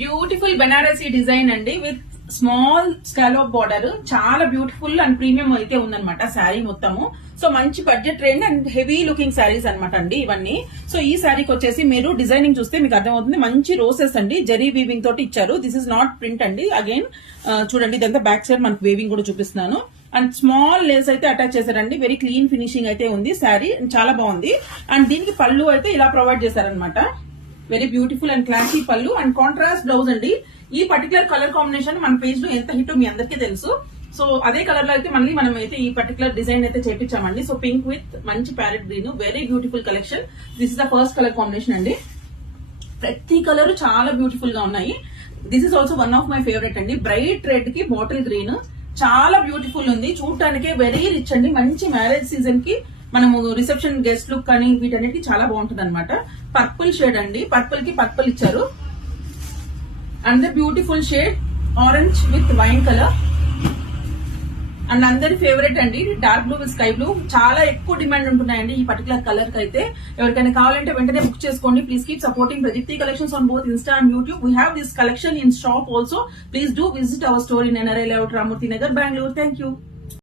Beautiful Banarasi design అండి with small scallop border. చాలా beautiful and premium అయితే ఉందన్నమాట శారీ మొత్తము. సో మంచి budget range and heavy looking saris అనమాట అండి ఇవన్నీ. సో ఈ శారీకి వచ్చేసి మీరు డిజైనింగ్ చూస్తే మీకు అర్థమవుతుంది. మంచి రోసెస్ అండి, జరీ వీవింగ్ తోటి ఇచ్చారు. దిస్ ఇస్ నాట్ ప్రింట్ అండి. అగైన్ చూడండి, ఇదంతా బ్యాక్ సైడ్ మనకు వేవింగ్ కూడా చూపిస్తున్నాను. అండ్ స్మాల్ లేస్ అయితే అటాచ్ చేశారండి. వెరీ క్లీన్ ఫినిషింగ్ అయితే ఉంది శారీ, చాలా బాగుంది. అండ్ దీనికి పళ్ళు అయితే ఇలా ప్రొవైడ్ చేశారనమాట. వెరీ బ్యూటిఫుల్ అండ్ క్లాసీ పళ్ళు అండ్ కాంట్రాస్ట్ బ్లౌజ్ అండి. ఈ పర్టికులర్ కలర్ కాంబినేషన్ మన పేజ్ లో ఎంత హిట్ మీ అందరికీ తెలుసు. సో అదే కలర్ లో అయితే మళ్ళీ మనం అయితే ఈ పర్టికులర్ డిజైన్ అయితే చేపించామండి. సో పింక్ విత్ మంచి parrot green, very beautiful collection. This is the first colour combination అండి. ప్రతి కలర్ చాలా బ్యూటిఫుల్ గా ఉన్నాయి. This is also one of my favourite అండి. బ్రైట్ రెడ్ కి బాటిల్ గ్రీన్ చాలా బ్యూటిఫుల్ ఉంది. చూడటానికి వెరీ రిచ్ అండి. మంచి మ్యారేజ్ సీజన్ కి మనము రిసెప్షన్ గెస్ట్ లుక్ కానీ వీటన్నిటికి చాలా బాగుంటుంది అనమాట. పర్పుల్ షేడ్ అండి, పర్పుల్ కి పర్పుల్ ఇచ్చారు. And the beautiful shade orange with wine colour. And అందరి ఫేవరెట్ అండి dark blue with sky blue. చాలా ఎక్కువ డిమాండ్ ఉంటున్నాయండి ఈ పర్టికులర్ కలర్ కి అయితే. ఎవరికైనా కావాలంటే వెంటనే బుక్ చేసుకోండి. Please keep supporting Pradeepti collections on both Insta and YouTube. We have this collection in shop also. Please do visit our store in NRI Layout, Ramurthy Nagar, Bangalore. Thank you.